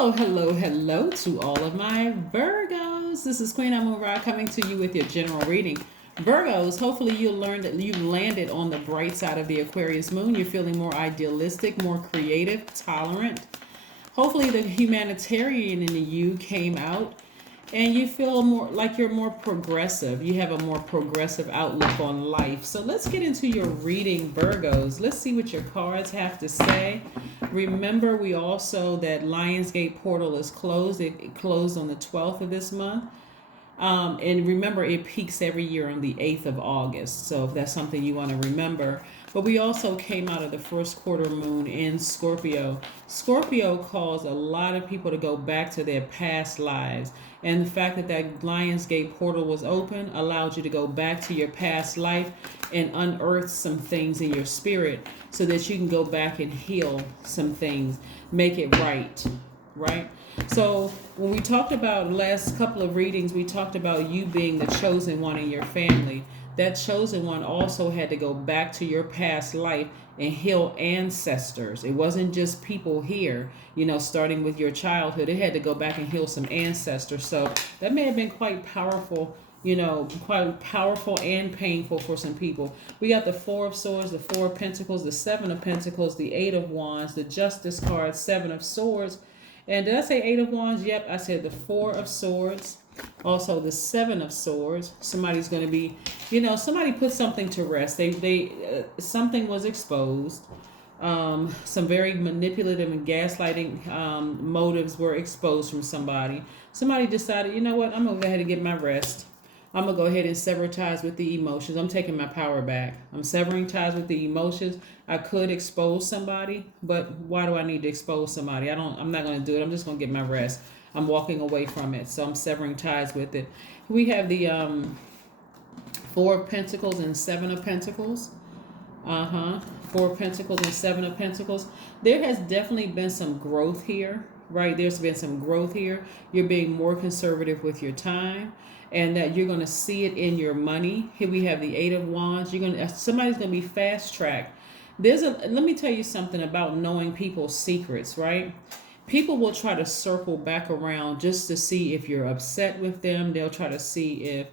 Hello to all of my Virgos. This is Queen Amura coming to you with your general reading. Virgos, hopefully you'll learn that you landed on the bright side of the Aquarius moon. You're feeling more idealistic, more creative, tolerant. Hopefully the humanitarian in you came out and you feel more like you're more progressive. You have a more progressive outlook on life. So let's get into your reading, Virgos. Let's see what your cards have to say. Remember, we also that Lionsgate portal is closed. It closed on the 12th of this month. And remember, it peaks every year on the 8th of August. So if that's something you want to remember. But we also came out of the first quarter moon in Scorpio. Scorpio caused a lot of people to go back to their past lives. And the fact that that Lionsgate portal was open allowed you to go back to your past life and unearth some things in your spirit so that you can go back and heal some things, make it right, right? So when we talked about last couple of readings, we talked about you being the chosen one in your family. That chosen one also had to go back to your past life and heal ancestors. It wasn't just people here, starting with your childhood. It had to go back and heal some ancestors. So that may have been quite powerful, quite powerful and painful for some people. We got the Four of Swords, the Four of Pentacles, the Seven of Pentacles, the Eight of Wands, the Justice card, Seven of Swords. And did I say Eight of Wands? Yep, I said the Four of Swords. Also the Seven of Swords. Somebody's going to be, somebody put something to rest. Something was exposed. Some very manipulative and gaslighting motives were exposed from somebody. Somebody decided, you know what, I'm going to go ahead and get my rest. I'm going to go ahead and sever ties with the emotions. I'm taking my power back. I'm severing ties with the emotions. I could expose somebody, but why do I need to expose somebody? I'm not going to do it. I'm just going to get my rest. I'm walking away from it. So I'm severing ties with it. We have the Four of Pentacles and Seven of Pentacles. Four of Pentacles and Seven of Pentacles. There has definitely been some growth here, right? There's been some growth here. You're being more conservative with your time, and that you're going to see it in your money. Here we have the Eight of Wands. Somebody's going to be fast tracked. Let me tell you something about knowing people's secrets, right? People will try to circle back around just to see if you're upset with them. They'll try to see if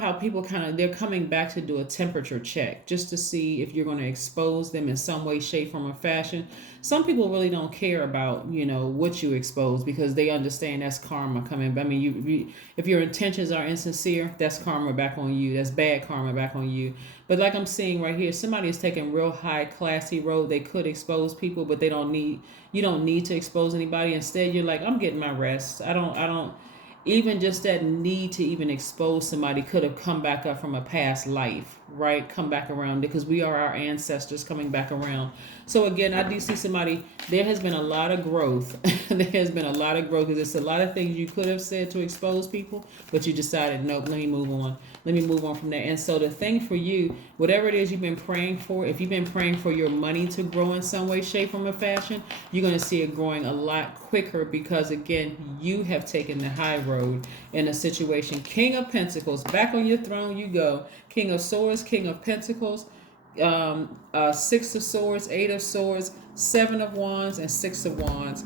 how people they're coming back to do a temperature check just to see if you're going to expose them in some way, shape, form, or fashion. Some people really don't care about what you expose because they understand that's karma coming. I mean, if your intentions are insincere, that's karma back on you. That's bad karma back on you. But like I'm seeing right here, somebody is taking real high classy road. They could expose people, but you don't need to expose anybody. Instead, you're like, I'm getting my rest. I don't even just that need to even expose somebody could have come back up from a past life, right? Come back around because we are our ancestors coming back around. So again, I do see somebody, there has been a lot of growth. There has been a lot of growth because there's a lot of things you could have said to expose people, but you decided, nope, let me move on. Let me move on from there. And so the thing for you, whatever it is you've been praying for, if you've been praying for your money to grow in some way, shape, form, or fashion, you're going to see it growing a lot quicker because, again, you have taken the high road in a situation. King of Pentacles, back on your throne you go. King of Swords, King of Pentacles, Six of Swords, Eight of Swords, Seven of Wands, and Six of Wands.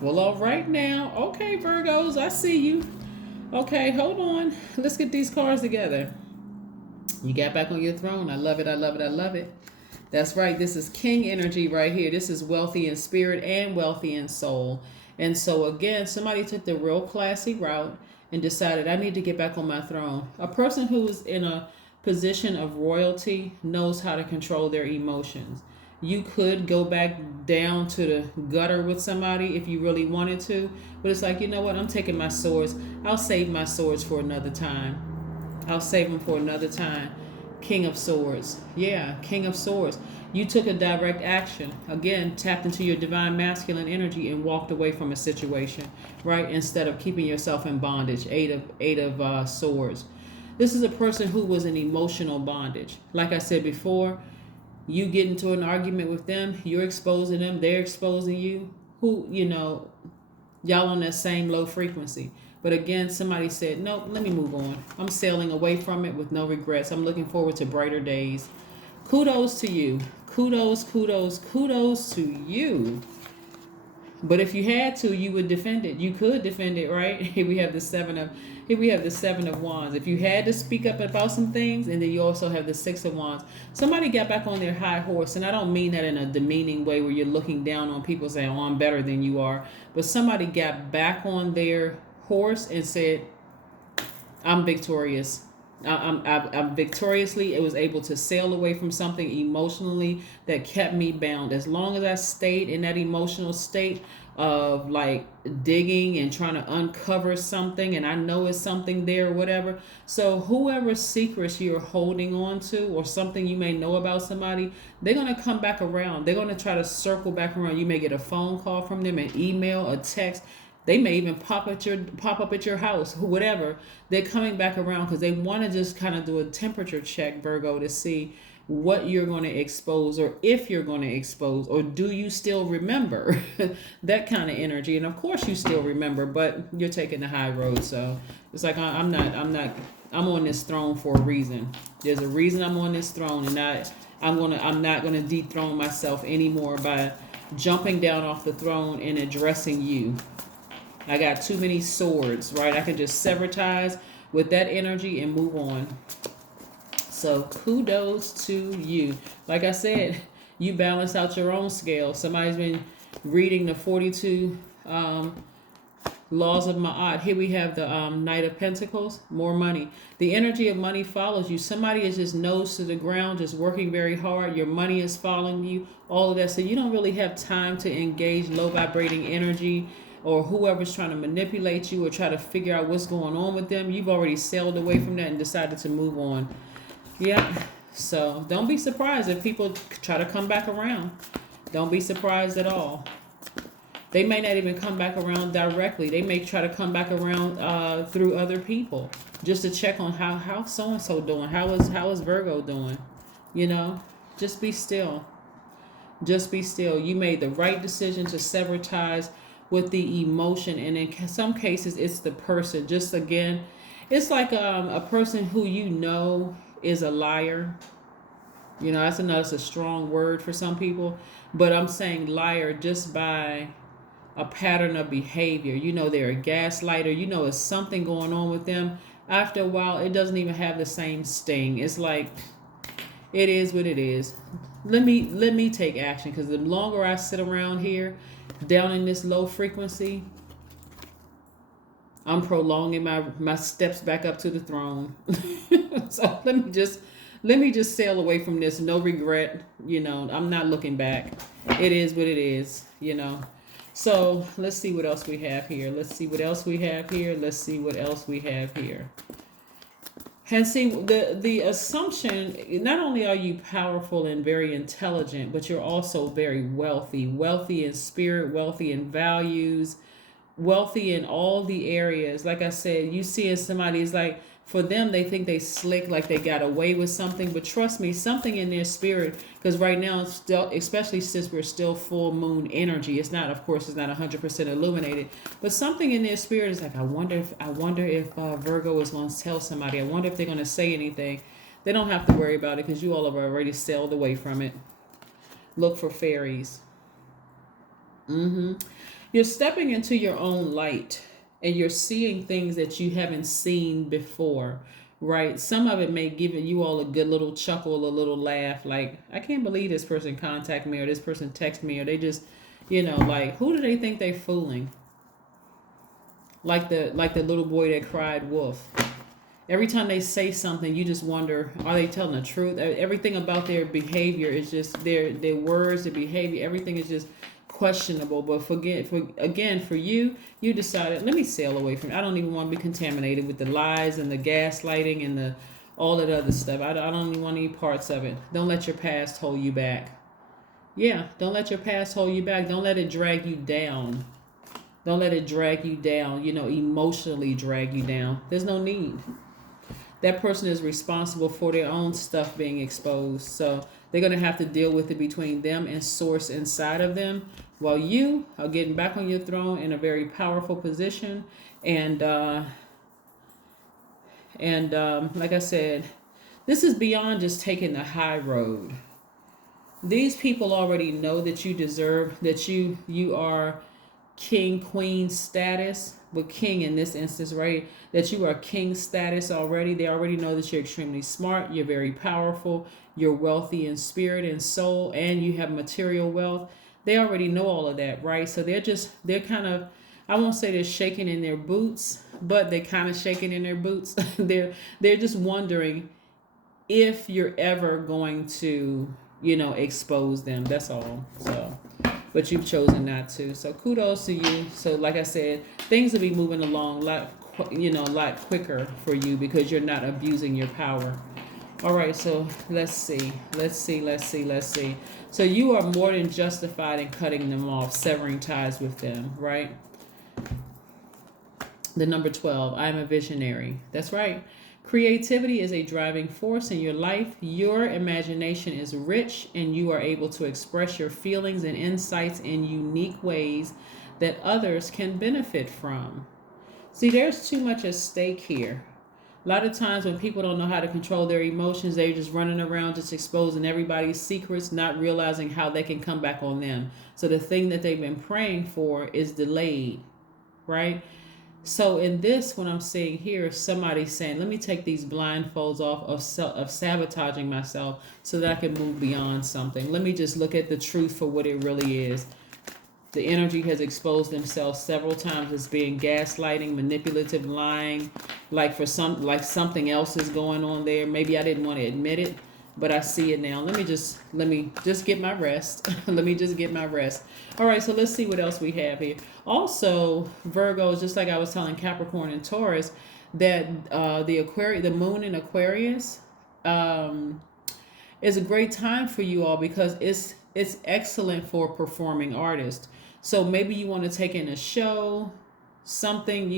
Well, all right now. Okay, Virgos, I see you. Okay, hold on. Let's get these cards together. You got back on your throne. I love it. I love it. I love it. That's right. This is King energy right here. This is wealthy in spirit and wealthy in soul. And so again, somebody took the real classy route and decided, I need to get back on my throne. A person who's in a position of royalty knows how to control their emotions. You could go back down to the gutter with somebody if you really wanted to. But it's like, you know what? I'm taking my swords. I'll save my swords for another time. I'll save them for another time. King of Swords. Yeah, King of Swords. You took a direct action. Again, tapped into your divine masculine energy and walked away from a situation, right? Instead of keeping yourself in bondage. Eight of Swords. This is a person who was in emotional bondage. Like I said before, you get into an argument with them, you're exposing them, they're exposing you. Y'all on that same low frequency. But again, somebody said, nope, let me move on. I'm sailing away from it with no regrets. I'm looking forward to brighter days. Kudos to you. Kudos to you. But if you had to, you would defend it. You could defend it, right? Here we have the 7 of Wands. If you had to speak up about some things, and then you also have the 6 of Wands. Somebody got back on their high horse, and I don't mean that in a demeaning way where you're looking down on people saying, "Oh, I'm better than you are." But somebody got back on their horse and said, "I'm victorious. I'm victoriously it was able to sail away from something emotionally that kept me bound. As long as I stayed in that emotional state of like digging and trying to uncover something, and I know it's something there or whatever." So whoever's secrets you're holding on to, or something you may know about somebody, they're going to come back around. They're going to try to circle back around. You may get a phone call from them, an email, a text. They may even pop up at your house, whatever. They're coming back around because they want to just kind of do a temperature check, Virgo, to see what you're going to expose, or if you're going to expose, or do you still remember that kind of energy. And of course you still remember, but you're taking the high road. So it's like, I'm on this throne for a reason. There's a reason I'm on this throne, and I'm not gonna dethrone myself anymore by jumping down off the throne and addressing you. I got too many swords, right? I can just sever ties with that energy and move on. So kudos to you. Like I said, you balance out your own scale. Somebody's been reading the 42 laws of Ma'at. Here we have the Knight of Pentacles, more money. The energy of money follows you. Somebody is just nose to the ground, just working very hard. Your money is following you, all of that. So you don't really have time to engage low vibrating energy, or whoever's trying to manipulate you or try to figure out what's going on with them. You've already sailed away from that and decided to move on. Yeah. So don't be surprised if people try to come back around. Don't be surprised at all. They may not even come back around directly. They may try to come back around through other people, just to check on how so and so doing. How is Virgo doing? You know, just be still. Just be still. You made the right decision to sever ties with the emotion, and in some cases it's the person. Just again, it's like a person who you know is a liar. You know, that's a strong word for some people, but I'm saying liar just by a pattern of behavior. You know, they're a gaslighter. You know, there's something going on with them. After a while, it doesn't even have the same sting. It's like, it is what it is. Let me take action, because the longer I sit around here down in this low frequency, I'm prolonging my steps back up to the throne. So let me just sail away from this. No regret. You know, I'm not looking back. It is what it is, you know. So let's see what else we have here. Let's see what else we have here. Let's see what else we have here. And see, the assumption, not only are you powerful and very intelligent, but you're also very wealthy. Wealthy in spirit, wealthy in values, wealthy in all the areas. Like I said, you see as somebody is like, for them, they think they slick, like they got away with something. But trust me, something in their spirit, because right now, still, especially since we're still full moon energy, it's not, of course, it's not 100% illuminated. But something in their spirit is like, I wonder if Virgo is going to tell somebody. I wonder if they're going to say anything. They don't have to worry about it, because you all have already sailed away from it. Look for fairies. You're stepping into your own light, and you're seeing things that you haven't seen before, right? Some of it may give you all a good little chuckle, a little laugh, like, I can't believe this person contacted me, or this person texted me, or they just, you know, like, who do they think they're fooling? Like the little boy that cried wolf. Every time they say something, you just wonder, are they telling the truth? Everything about their behavior is just, their words, their behavior, everything is just questionable. But for you, you decided, let me sail away from it. I don't even want to be contaminated with the lies and the gaslighting and the all that other stuff. I don't even want any parts of it. Don't let your past hold you back. Yeah, don't let your past hold you back. Don't let it drag you down. Don't let it drag you down, you know, emotionally drag you down. There's no need. That person is responsible for their own stuff being exposed. So they're going to have to deal with it between them and source inside of them, while you are getting back on your throne in a very powerful position. And like I said, this is beyond just taking the high road. These people already know that you deserve, that you are king, queen status, with king in this instance, right? That you are king status already. They already know that you're extremely smart, you're very powerful, you're wealthy in spirit and soul, and you have material wealth. They already know all of that, right? So they're kind of, I won't say they're shaking in their boots, but they're kind of shaking in their boots. They're just wondering if you're ever going to, expose them. That's all. So, but you've chosen not to. So kudos to you. So like I said, things will be moving along a lot quicker for you because you're not abusing your power. All right, so let's see. So you are more than justified in cutting them off, severing ties with them, right? The number 12, I am a visionary. That's right. Creativity is a driving force in your life. Your imagination is rich, and you are able to express your feelings and insights in unique ways that others can benefit from. See, there's too much at stake here. A lot of times when people don't know how to control their emotions, they're just running around just exposing everybody's secrets, not realizing how they can come back on them. So the thing that they've been praying for is delayed, right? So in this, what I'm seeing here is somebody saying, let me take these blindfolds off of sabotaging myself so that I can move beyond something. Let me just look at the truth for what it really is. The energy has exposed themselves several times as being gaslighting, manipulative, lying, like something else is going on there. Maybe I didn't want to admit it, but I see it now. Let me just get my rest. Let me just get my rest. All right, so let's see what else we have here. Also, Virgos, just like I was telling Capricorn and Taurus, that the moon in Aquarius is a great time for you all because it's excellent for performing artists. So maybe you want to take in a show, something,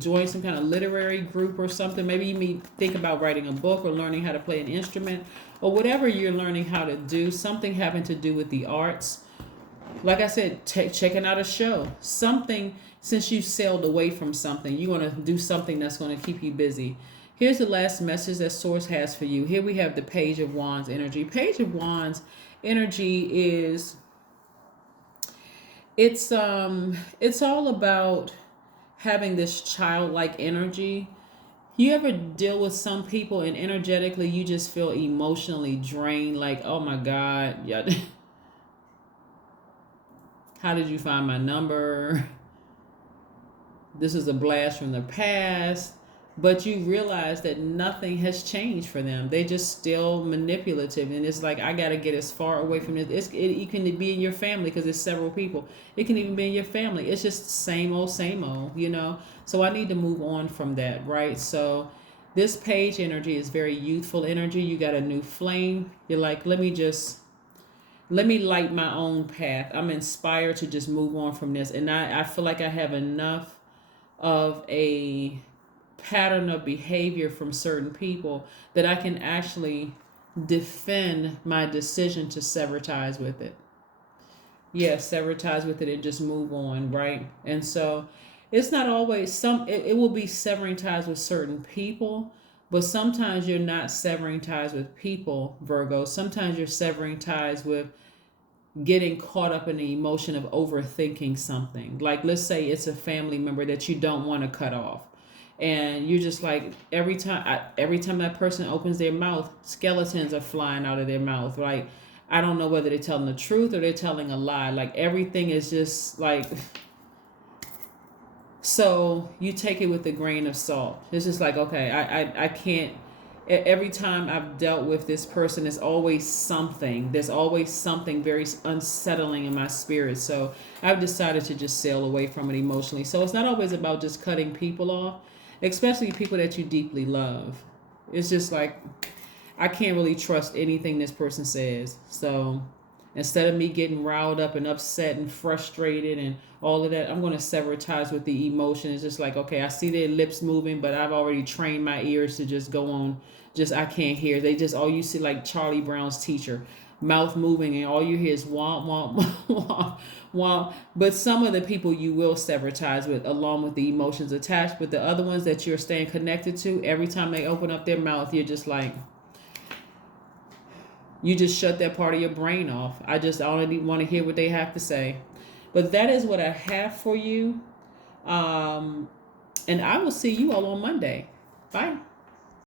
join some kind of literary group or something. Maybe you may think about writing a book or learning how to play an instrument or whatever you're learning how to do, something having to do with the arts. Like I said, checking out a show, something, since you've sailed away from something, you want to do something that's going to keep you busy. Here's the last message that Source has for you. Here we have the Page of Wands energy. Page of Wands energy is, it's all about having this childlike energy. You ever deal with some people and energetically you just feel emotionally drained, like, oh my God, yeah. How did you find my number? This is a blast from the past. But you realize that nothing has changed for them. They just still manipulative. And it's like, I got to get as far away from this. It can be in your family because it's several people. It can even be in your family. It's just same old, So I need to move on from that, right? So this page energy is very youthful energy. You got a new flame. You're like, let me light my own path. I'm inspired to just move on from this. And I feel like I have enough of a pattern of behavior from certain people that I can actually defend my decision to sever ties with it. Yeah, sever ties with it and just move on, right? And so it's not always it will be severing ties with certain people, but sometimes you're not severing ties with people, Virgo. Sometimes you're severing ties with getting caught up in the emotion of overthinking something. Like, let's say it's a family member that you don't want to cut off. And you're just like, every time that person opens their mouth, skeletons are flying out of their mouth. Like, I don't know whether they're telling the truth or they're telling a lie. Like, everything is just like, so you take it with a grain of salt. It's just like, okay, I can't. Every time I've dealt with this person, there's always something very unsettling in my spirit. So I've decided to just sail away from it emotionally. So it's not always about just cutting people off, especially people that you deeply love. It's just like, I can't really trust anything this person says. So instead of me getting riled up and upset and frustrated and all of that, I'm going to sever ties with the emotion. It's just like, okay, I see their lips moving, but I've already trained my ears to just go on. I can't hear. They just, all you see, like Charlie Brown's teacher, mouth moving, and all you hear is womp, womp, womp, womp. But some of the people you will sever ties with, along with the emotions attached. But the other ones that you're staying connected to, every time they open up their mouth, you're just like, you just shut that part of your brain off. I don't even want to hear what they have to say. But that is what I have for you. And I will see you all on Monday. Bye.